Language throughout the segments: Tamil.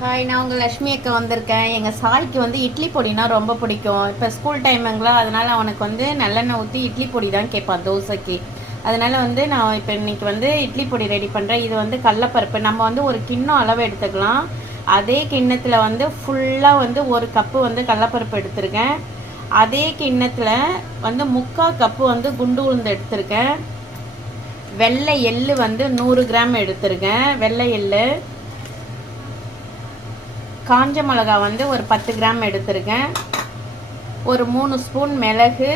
ஹாய், நான் உங்கள் லக்ஷ்மி அக்கா வந்திருக்கேன். எங்கள் சாய்க்கு வந்து இட்லி பொடினா ரொம்ப பிடிக்கும். இப்போ ஸ்கூல் டைமுங்களா, அதனால் அவனுக்கு வந்து நல்லெண்ணெய் ஊற்றி இட்லி பொடி தான் கேட்பான் தோசைக்கு. அதனால் வந்து நான் இப்போ இன்றைக்கி வந்து இட்லி பொடி ரெடி பண்ணுறேன். இது வந்து கடலப்பருப்பு நம்ம வந்து ஒரு கிண்ணம் அளவு எடுத்துக்கலாம். அதே கிண்ணத்தில் வந்து ஃபுல்லாக வந்து ஒரு கப்பு வந்து கடலப்பருப்பு எடுத்திருக்கேன். அதே கிண்ணத்தில் வந்து 3/4 கப்பு வந்து குண்டு உளுந்து எடுத்திருக்கேன். வெள்ளை எள்ளு வந்து 100 கிராம் எடுத்திருக்கேன். வெள்ளை எள்ளு, காஞ்ச மிளகா வந்து ஒரு 10 கிராம் எடுத்திருக்கேன். ஒரு 3 ஸ்பூன் மிளகு,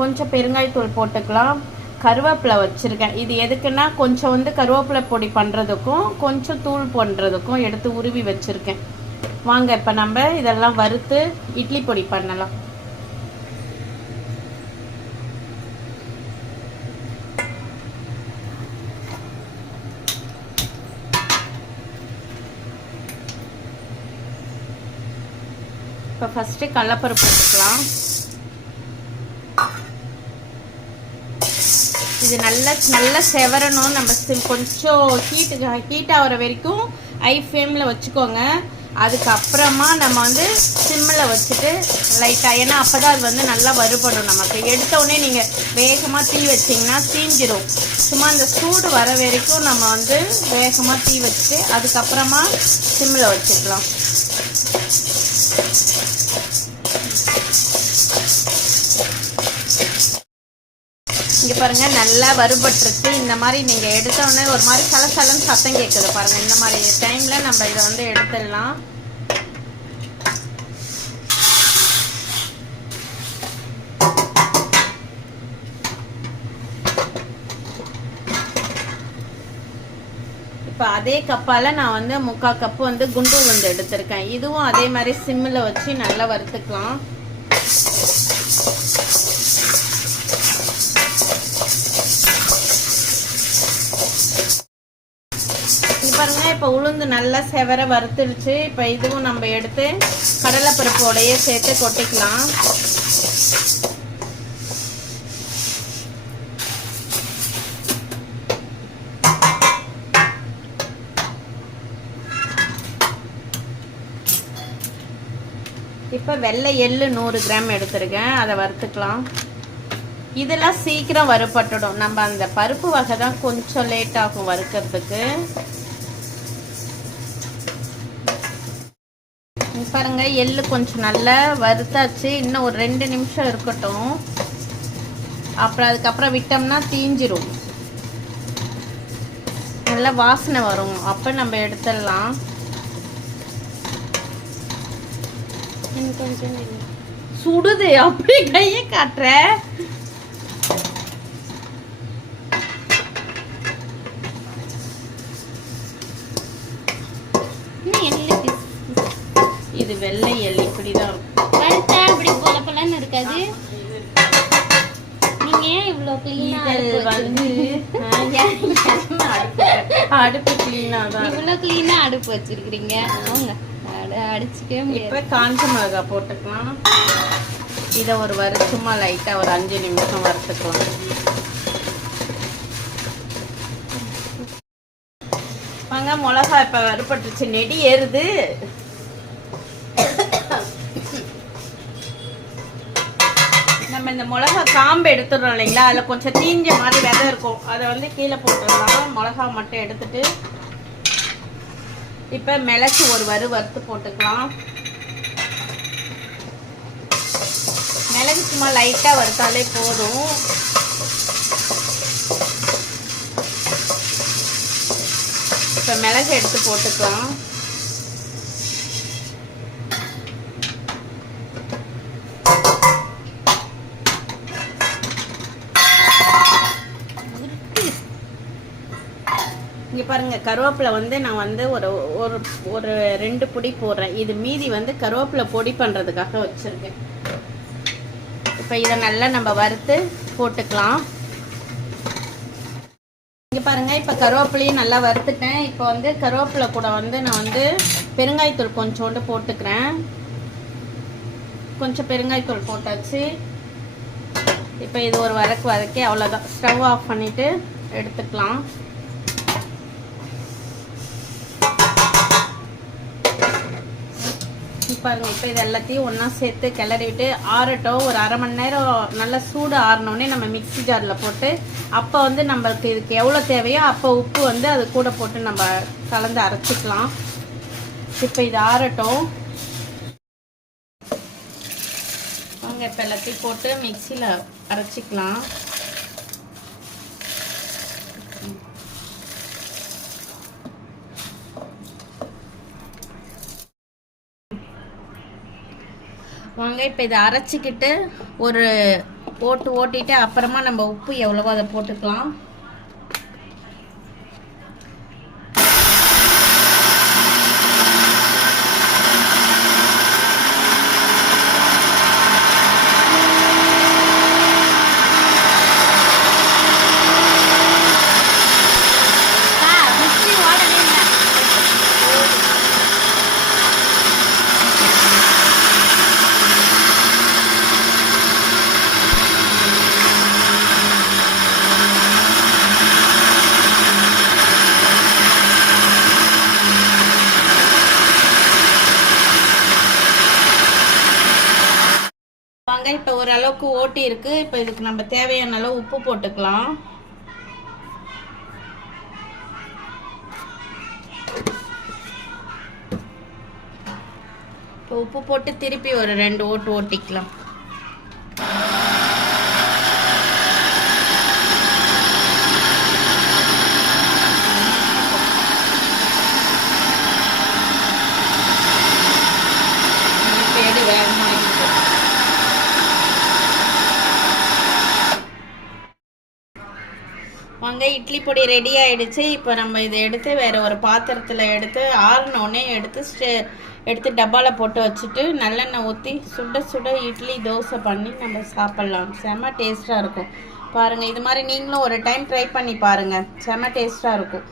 கொஞ்சம் பெருங்காயத்தூள் போட்டுக்கலாம். கருவேப்பிலை வச்சுருக்கேன். இது எதுக்குன்னா கொஞ்சம் வந்து கருவேப்பிலை பொடி பண்ணுறதுக்கும் கொஞ்சம் தூள் பண்ணுறதுக்கும் எடுத்து உருவி வச்சுருக்கேன். வாங்க இப்போ நம்ம இதெல்லாம் வறுத்து இட்லி பொடி பண்ணலாம். இப்போ ஃபஸ்ட்டு கடலப்பருப்பு போட்டுக்கலாம். இது நல்லா செவரணும். நம்ம கொஞ்சம் ஹீட் ஆகிற வரைக்கும் ஹை ஃப்ளேமில் வச்சுக்கோங்க. அதுக்கப்புறமா நம்ம வந்து சிம்மில் வச்சுட்டு லைட்டாக, ஏன்னா அப்போ தான் அது வந்து நல்லா வறுபடும். நமக்கு எடுத்தோடனே நீங்கள் வேகமாக தீ வச்சிங்கன்னா தீஞ்சிரும். சும்மா அந்த சூடு வர வரைக்கும் நம்ம வந்து வேகமாக தீ வச்சுட்டு அதுக்கப்புறமா சிம்மில் வச்சுக்கலாம். இங்கே பாருங்கள், நல்லா வறுபட்டுருச்சு. இந்த மாதிரி நீங்கள் எடுத்தோடனே ஒரு மாதிரி சலசலன்னு சத்தம் கேட்குது பாருங்கள். இந்த மாதிரி டைமில் நம்ம இதை வந்து எடுத்துடலாம். இப்போ அதே கப்பால் நான் வந்து 3/4 கப்பு வந்து குண்டு உளுந்து எடுத்திருக்கேன். இதுவும் அதே மாதிரி சிம்மில் வச்சு நல்லா வறுத்துக்கலாம். பாருங்க, இப்போ உளுந்து நல்லா செவர வறுத்துடுச்சு. இப்போ இதுவும் நம்ம எடுத்து கடலைப்பருப்போடையே சேர்த்து கொட்டிக்கலாம். இப்போ வெள்ளை எள்ளு 100 கிராம் எடுத்துருக்கேன். அதை வறுத்துக்கலாம். இதெல்லாம் சீக்கிரம் வறுபட்டுடும். நம்ம அந்த பருப்பு வகை தான் கொஞ்சம் லேட் ஆகும் வறுக்கிறதுக்கு. பாருங்க, எள்ளு கொஞ்சம் நல்லா வறுத்தாச்சு. இன்னும் ஒரு 2 நிமிஷம் இருக்கட்டும். அப்புறம் அதுக்கப்புறம் விட்டோம்னா தீஞ்சிரும். நல்லா வாசனை வரும். அப்போ நம்ம எடுத்துடலாம். கொஞ்சம் சுடுது, அப்படியே கையை காட்டுற. இது வெள்ளை எள்ளு இப்படிதான் இருக்கும். அப்படி போலப்பலன்னு இருக்காது. நீங்க ஏன் இவ்வளோ கிளீனா வந்து அடுப்பு கிளீனா தான் இவ்வளோ கிளீனா அடுப்பு வச்சிருக்கீங்க? அவங்க அடிச்சுக்கவே முடியாது. இப்போ காஞ்ச மிளகா போட்டுக்கலாம். இதை ஒரு சும்மா லைட்டா ஒரு 5 நிமிஷம் வறுத்துக்கலாம். வாங்க, மிளகா இப்போ வறுபட்டுச்சு, நெடி ஏறுது. நம்ம இந்த மிளகா காம்பு எடுத்துடுறோம் இல்லைங்களா, அதில் கொஞ்சம் தீஞ்ச மாதிரி விதை இருக்கும். அதை வந்து கீழே போட்டுடலாம். மிளகா மட்டும் எடுத்துட்டு இப்போ மிளகு ஒரு வறுத்து போட்டுக்கலாம். மிளகு சும்மா லைட்டாக வறுத்தாலே போதும். இப்போ மிளகு எடுத்து போட்டுக்கலாம். இங்கே பாருங்கள், கருவேப்பிலை வந்து நான் வந்து ஒரு 2 பொடி போடுறேன். இது மீதி வந்து கருவேப்பிலை பொடி பண்ணுறதுக்காக வச்சுருக்கேன். இப்போ இதை நல்லா நம்ம வறுத்து போட்டுக்கலாம். இங்கே பாருங்கள், இப்போ கருவேப்பிலையும் நல்லா வறுத்துட்டேன். இப்போ வந்து கருவேப்பிலை கூட வந்து நான் வந்து பெருங்காயத்தூள் கொஞ்சோண்டு போட்டுக்கிறேன். கொஞ்சம் பெருங்காயத்தூள் போட்டாச்சு. இப்போ இது ஒரு வதக்கி அவ்வளோதான். ஸ்டவ் ஆஃப் பண்ணிவிட்டு எடுத்துக்கலாம். பாருங்கள். இப்போ இது எல்லாத்தையும் ஒன்றா சேர்த்து கிளறி விட்டு ஆறட்டும். ஒரு அரை மணி நேரம் நல்லா சூடு ஆறினோடனே நம்ம மிக்ஸி ஜாரில் போட்டு அப்போ வந்து நம்மளுக்கு இதுக்கு எவ்வளோ தேவையோ அப்போ உப்பு வந்து அது கூட போட்டு நம்ம கலந்து அரைச்சிக்கலாம். இப்போ இது ஆறட்டும். வாங்க இப்போ எல்லாத்தையும் போட்டு மிக்சியில் அரைச்சிக்கலாம். வாங்க இப்போ இதை அரைச்சிக்கிட்டு ஒரு ஓட்டிட்டு அப்புறமா நம்ம உப்பு எவ்வளவோ அதை போட்டுக்கலாம். வாங்க இப்போ ஓரளவுக்கு ஓட்டி இருக்கு. இப்போ இதுக்கு நம்ம தேவையான அளவு உப்பு போட்டுக்கலாம். இப்போ உப்பு போட்டு திருப்பி ஒரு 2 ஓட்டு ஓட்டிக்கலாம். வாங்க இட்லி பொடி ரெடி ஆயிடுச்சு. இப்போ நம்ம இதை எடுத்து வேற ஒரு பாத்திரத்தில் எடுத்து ஆறினோடனே எடுத்து டப்பாவில் போட்டு வச்சுட்டு நல்லெண்ணெய் ஊற்றி சுட சுட இட்லி தோசை பண்ணி நம்ம சாப்பிட்லாம். செம்ம டேஸ்ட்டாக இருக்கும். பாருங்கள், இது மாதிரி நீங்களும் ஒரு டைம் ட்ரை பண்ணி பாருங்கள். செம்ம டேஸ்ட்டாக இருக்கும்.